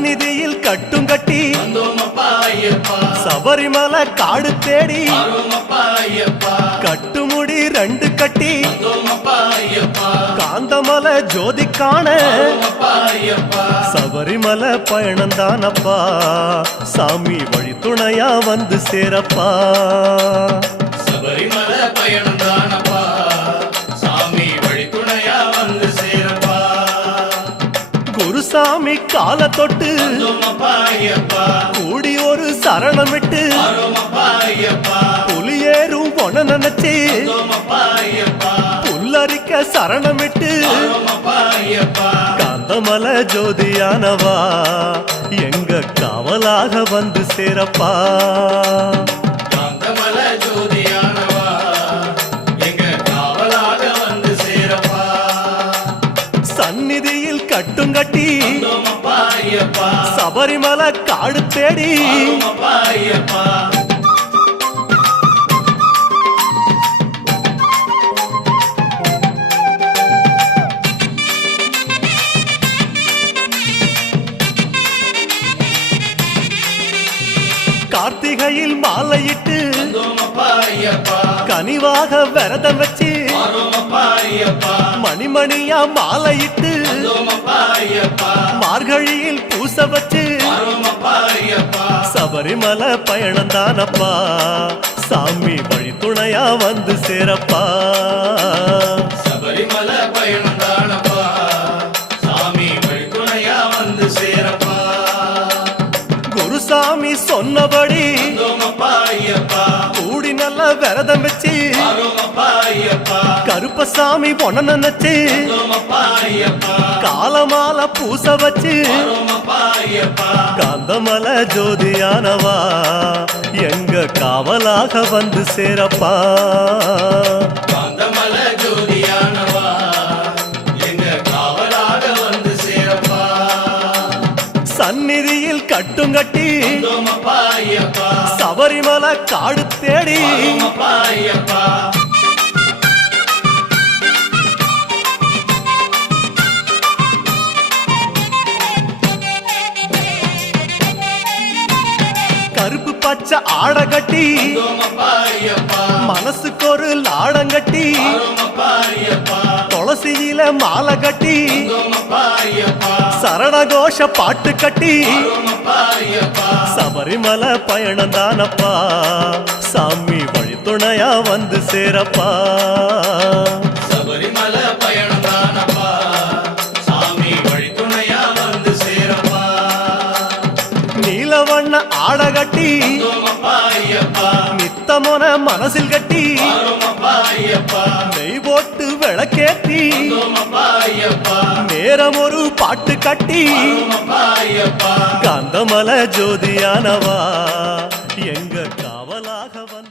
சந்நிதியில் கட்டும் கட்டி சபரிமலை காடு தேடி கட்டுமுடி 2 கட்டி காந்தமலை ஜோதி காண சபரிமலை பயணந்தானப்பா சாமி வழி துணையா வந்து சேரப்பா சபரிமலை பயணந்தானப்பா சாமி வழி துணையா வந்து சேரப்பா குருசாமி கால தொட்டு கூடி ஒரு சரணமிட்டு புலியேறும் பொன நினைச்சு புல்லரிக்க சரணமிட்டு காந்தமலை ஜோதியானவா எங்க காவலாக வந்து சேரப்பா காந்தமலை ஜோதியானவா எங்க காவலாக வந்து சேரப்பா சந்நிதியில் கட்டும் கட்டி சபரிமலை காடு தேடி கார்த்திகையில் மாலையிட்டு கனிவாக விரதம் வச்சு மணிமணியா மாலையிட்டு மார்கழியில் பூச வச்சு சபரிமலை பயணந்தானப்பா சாமி வழி துணையா வந்து சேரப்பா சபரிமலை பயணந்தானப்பா சாமி வழி துணையா வந்து சேரப்பா குருசாமி சொன்னபடி கூடி நல்ல விரதம் வச்சு கருப்பசாமி பொண்ண நினைச்சு காலமால பூச வச்சு காந்தமலை ஜோதியானவா எங்க காவலாக வந்து சேரப்பா காந்தமலை ஜோதியானவா எங்க காவலாக வந்து சேரப்பா சந்நிதியில் கட்டும் கட்டி சபரிமலை காடு தேடி கருப்பு பச்சை ஆட கட்டி மனசுக்கு ஒரு லாடங்கட்டி துளசியில மாலை கட்டி சரணகோஷ பாட்டு கட்டி சபரிமலை பயணந்தானப்பா சாமி வழி துணையா வந்து சேரப்பா சபரிமலை பயணந்தானப்பா சாமி வழி துணையா வந்து சேரப்பா நீலவண்ண ஆட கட்டி நித்தமொன மனசில் கட்டி நெய் போட்டு விளக்கேத்தி நேரம் ஒரு பாட்டு கட்டி காந்தமலை ஜோதியானவா எங்க காவலாக வந்து